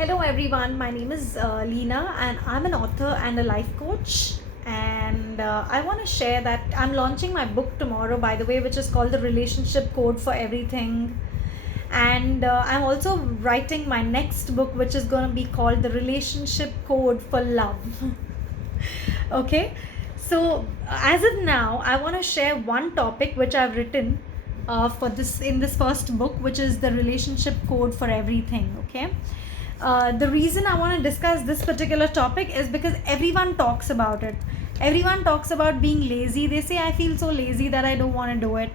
Hello everyone, my name is Leena and I'm an author and a life coach. And I want to share that I'm launching my book tomorrow, by the way, which is called The Relationship Code for Everything. And I'm also writing my next book, which is going to be called The Relationship Code for Love. Okay, so as of now, I want to share one topic which I've written for this in this first book, which is The Relationship Code for Everything. Okay. The reason I want to discuss this particular topic is because everyone talks about it. Everyone talks about being lazy. They say, I feel so lazy that I don't want to do it.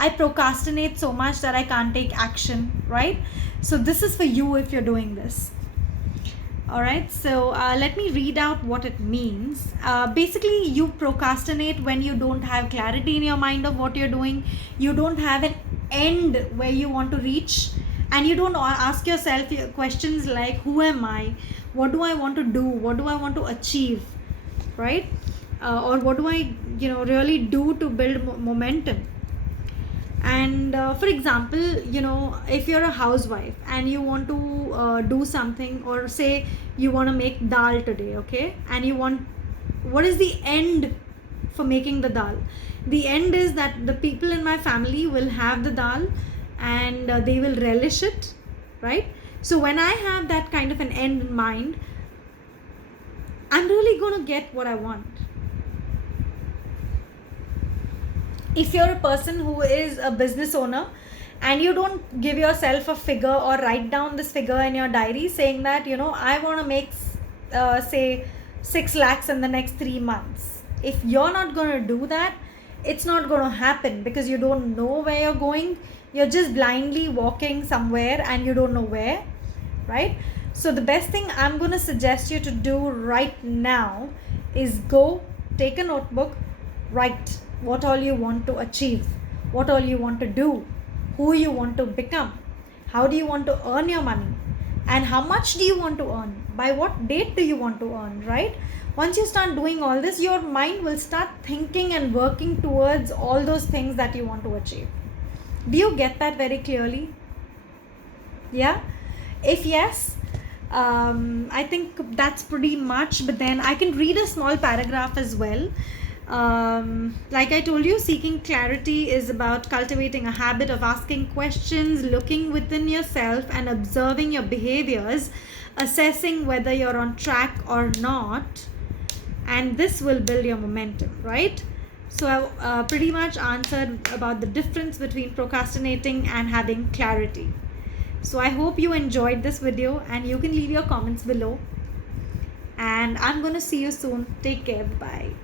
I procrastinate so much that I can't take action, right? So, this is for you if you're doing this. All right, so let me read out what it means. Basically, you procrastinate when you don't have clarity in your mind of what you're doing. You don't have an end where you want to reach, and you don't ask yourself questions like, who am I? What do I want to do? What do I want to achieve? Right? Or what do I, really do to build momentum? And for example, if you're a housewife and you want to do something, or say you want to make dal today, okay, and what is the end for making the dal? The end is that the people in my family will have the dal and they will relish it, right? So when I have that kind of an end in mind, I'm really going to get what I want. If you're a person who is a business owner and you don't give yourself a figure or write down this figure in your diary saying that, I want to make, say, 6 lakhs in the next 3 months. If you're not going to do that, it's not going to happen because you don't know where you're going. You're just blindly walking somewhere and you don't know where, right? So the best thing I'm going to suggest you to do right now is go take a notebook, write what all you want to achieve, what all you want to do, who you want to become, how do you want to earn your money, and how much do you want to earn, by what date do you want to earn, right? Once you start doing all this, your mind will start thinking and working towards all those things that you want to achieve. Do you get that very clearly? Yeah? If yes, I think that's pretty much, but then I can read a small paragraph as well. Like I told you, seeking clarity is about cultivating a habit of asking questions, looking within yourself and observing your behaviors, assessing whether you're on track or not, and this will build your momentum, right? So I pretty much answered about the difference between procrastinating and having clarity. So I hope you enjoyed this video, and you can leave your comments below, and I'm going to see you soon. Take care. Bye.